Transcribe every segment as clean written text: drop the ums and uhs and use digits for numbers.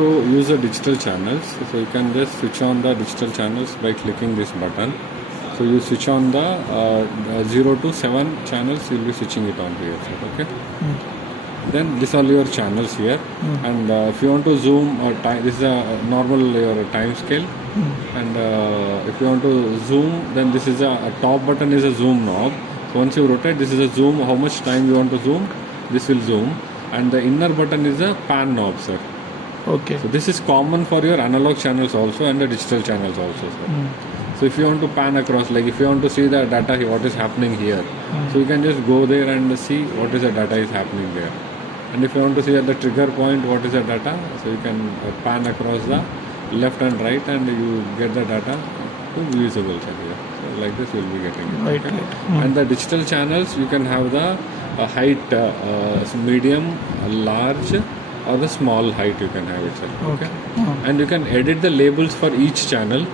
to use the digital channels, so you can just switch on the digital channels by clicking this button. So you switch on the 0 to 7 channels, you'll be switching it on here, sir. Okay. Then these are your channels here, and if you want to zoom, this is a normal your time scale, and if you want to zoom, then this is a top button is a zoom knob. So once you rotate, this is a zoom. How much time you want to zoom, this will zoom, and the inner button is a pan knob, sir. Okay. So this is common for your analog channels also and the digital channels also, sir. So if you want to pan across, like if you want to see the data, what is happening here, so you can just go there and see what is the data is happening there. And if you want to see at the trigger point what is the data, so you can pan across the left and right, and you get the data to visible, sir, here. So like this you will be getting it. Right. Okay? And the digital channels, you can have the height, medium, large, or the small height you can have it, sir. Okay. And you can edit the labels for each channel.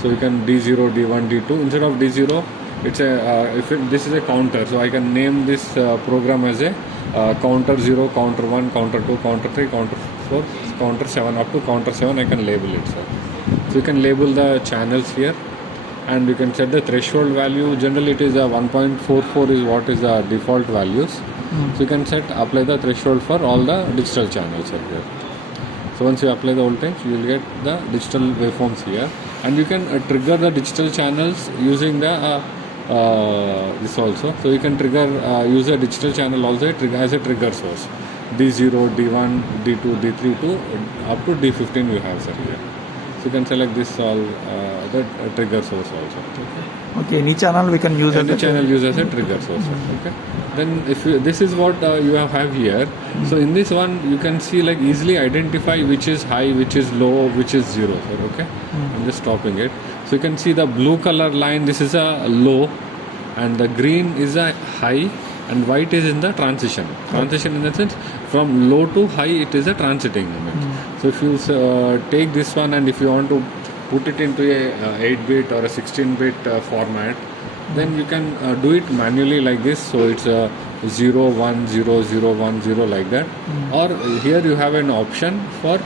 So you can D0, D1, D2. Instead of D0, it's a this is a counter. So I can name this program as a counter 0, counter 1, counter 2, counter 3, counter 4, counter 7. Up to counter 7 I can label it, sir. So you can label the channels here, and you can set the threshold value. Generally it is a 1.44 is what is the default values. So you can apply the threshold for all the digital channels here. So once you apply the voltage, you will get the digital waveforms here, and you can trigger the digital channels using the this also. So you can trigger use a digital channel also as a trigger source. D0, D1, D2, D3 to up to D15 you have, sir, here. So you can select this all the trigger source also. Okay, any channel we can use as a trigger source. Okay. Then if you, this is what you have here. So in this one you can see, like, easily identify which is high, which is low, which is zero, sir. Okay. I'm just stopping it. So you can see the blue color line, this is a low, and the green is a high, and white is in the transition. Transition in the sense from low to high, it is a transiting moment. So if you take this one, and if you want to put it into a 8-bit or a 16-bit format, then you can do it manually like this. So it's a 0, 1, 0, 0, 1, 0 like that. Or here you have an option for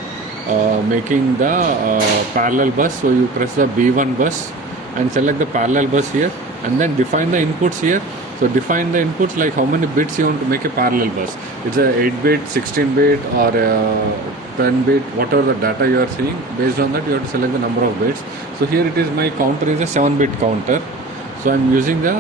making the parallel bus. So you press the B1 bus and select the parallel bus here, and then define the inputs here. So define the inputs, like how many bits you want to make a parallel bus. It's a 8-bit, 16-bit or 10-bit, whatever the data you are seeing. Based on that you have to select the number of bits. So here it is, my counter is a 7-bit counter. So I'm using the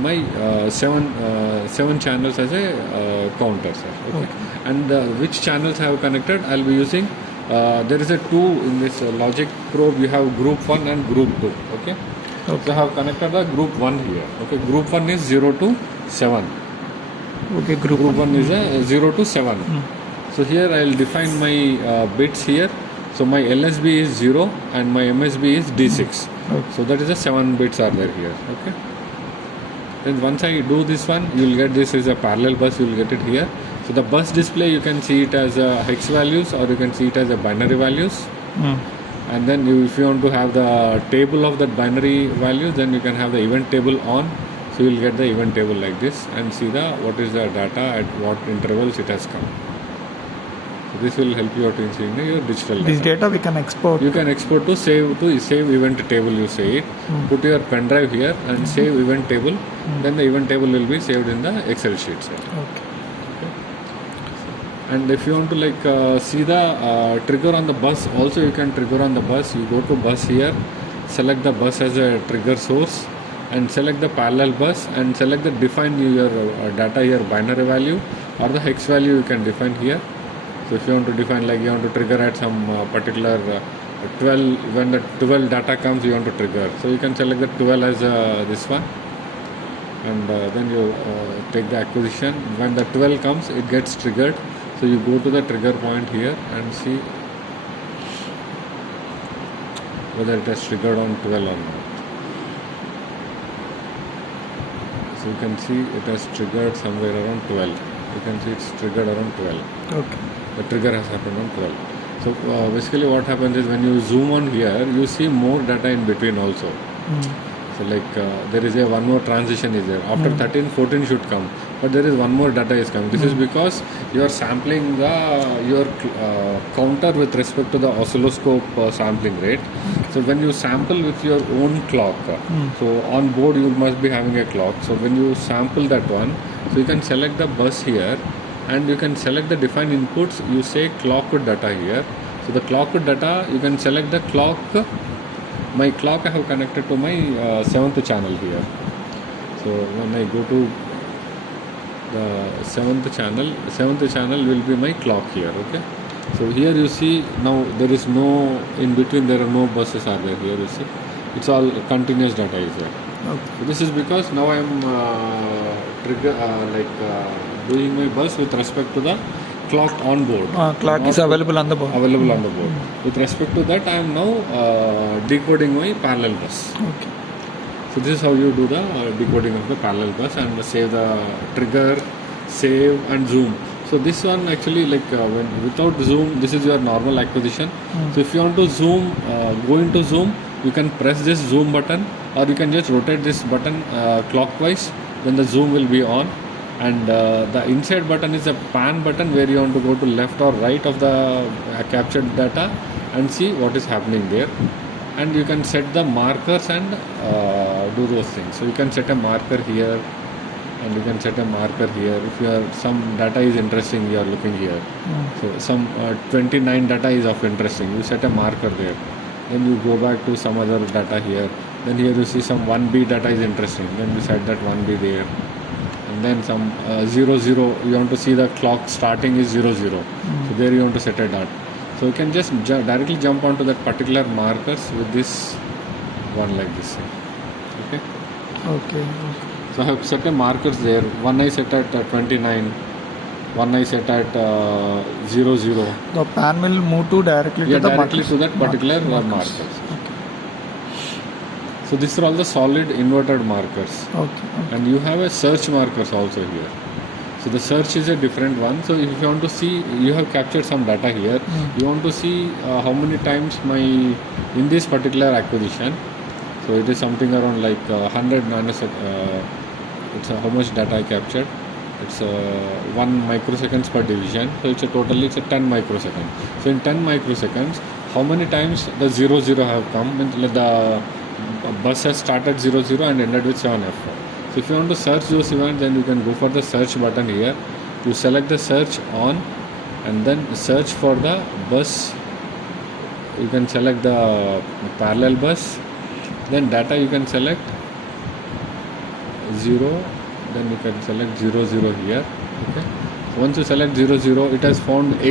my 7 channels as a counter, sir. Okay. And which channels I have connected, I'll be using, there is a 2 in this logic probe. You have group 1 and group 2. Okay. So I have connected the group 1 here. Okay, group 1 is 0 to 7. Okay, group 1 is a 0 to 7. So here I will define my bits here. So my LSB is 0 and my MSB is D6. So that is the 7 bits are there here. Okay. Then once I do this one, you will get this is a parallel bus. You will get it here. So the bus display, you can see it as hex values, or you can see it as a binary values. And then if you want to have the table of that binary values, then you can have the event table on. So you will get the event table like this, and see what is the data at what intervals it has come. So this will help you out in seeing your digital data. This data we can export. You can export to save event table. You say it. Put your pen drive here and save event table. Then the event table will be saved in the Excel sheet, sir. Okay. And if you want to see the trigger on the bus, also you can trigger on the bus. You go to bus here, select the bus as a trigger source, and select the parallel bus, and select the define your data here, binary value or the hex value you can define here. So if you want to define, like you want to trigger at some particular 12, when the 12 data comes, you want to trigger. So you can select the 12 as this one, and then you take the acquisition. When the 12 comes, it gets triggered. So you go to the trigger point here and see whether it has triggered on 12 or not. So you can see it has triggered somewhere around 12. You can see it's triggered around 12. Okay. The trigger has happened on 12. So basically what happens is, when you zoom on here, you see more data in between also. So like there is one more transition is there. After 13, 14 should come. but there is one more data is coming. This is because you are sampling your counter with respect to the oscilloscope sampling rate. So when you sample with your own clock, so on board you must be having a clock. So when you sample that one, so you can select the bus here, and you can select the defined inputs. You say clocked data here. So the clocked data, you can select the clock. My clock I have connected to my 7th channel here. So when I go to the 7th channel will be my clock here. Okay. So here you see now there is no in between, there are no buses are there here. You see, it's all continuous data is there. Okay. So this is because now I am doing my bus with respect to the clock on board. Clock is available on the board. Available on the board. With respect to that, I am now decoding my parallel bus. Okay. So this is how you do the decoding of the parallel bus and save the trigger, save and zoom. So this one actually when without zoom, this is your normal acquisition. So if you want to zoom, go into zoom, you can press this zoom button, or you can just rotate this button clockwise. Then the zoom will be on. And the inside button is a pan button where you want to go to left or right of the captured data and see what is happening there. And you can set the markers and do those things. So you can set a marker here, and you can set a marker here. If you are some data is interesting, you are looking here. So some 29 data is of interesting. You set a marker there. Then you go back to some other data here. Then here you see some 1B data is interesting. Then you set that 1B there. And then some 00, you want to see the clock starting is 00. So there you want to set a dot. So you can just directly jump onto that particular markers with this one like this. Okay. Okay. So I have set a markers there. One I set at 29. One I set at 00. The pan will move to directly to the directly to that particular markers. So these are all the solid inverted markers. Okay. And you have a search markers also here. So the search is a different one. So if you want to see, you have captured some data here. You want to see how many times in this particular acquisition. So it is something around like 100 nanosecond. It's how much data I captured. It's 1 microseconds per division. So it's a 10 microseconds. So in 10 microseconds, how many times the 00 have come? The bus has started 00 and ended with 7F. So if you want to search those events, then you can go for the search button here. You select the search on, and then search for the bus. You can select the parallel bus. Then data you can select 0. Then you can select 00 here. Okay. So once you select 00, it has found 8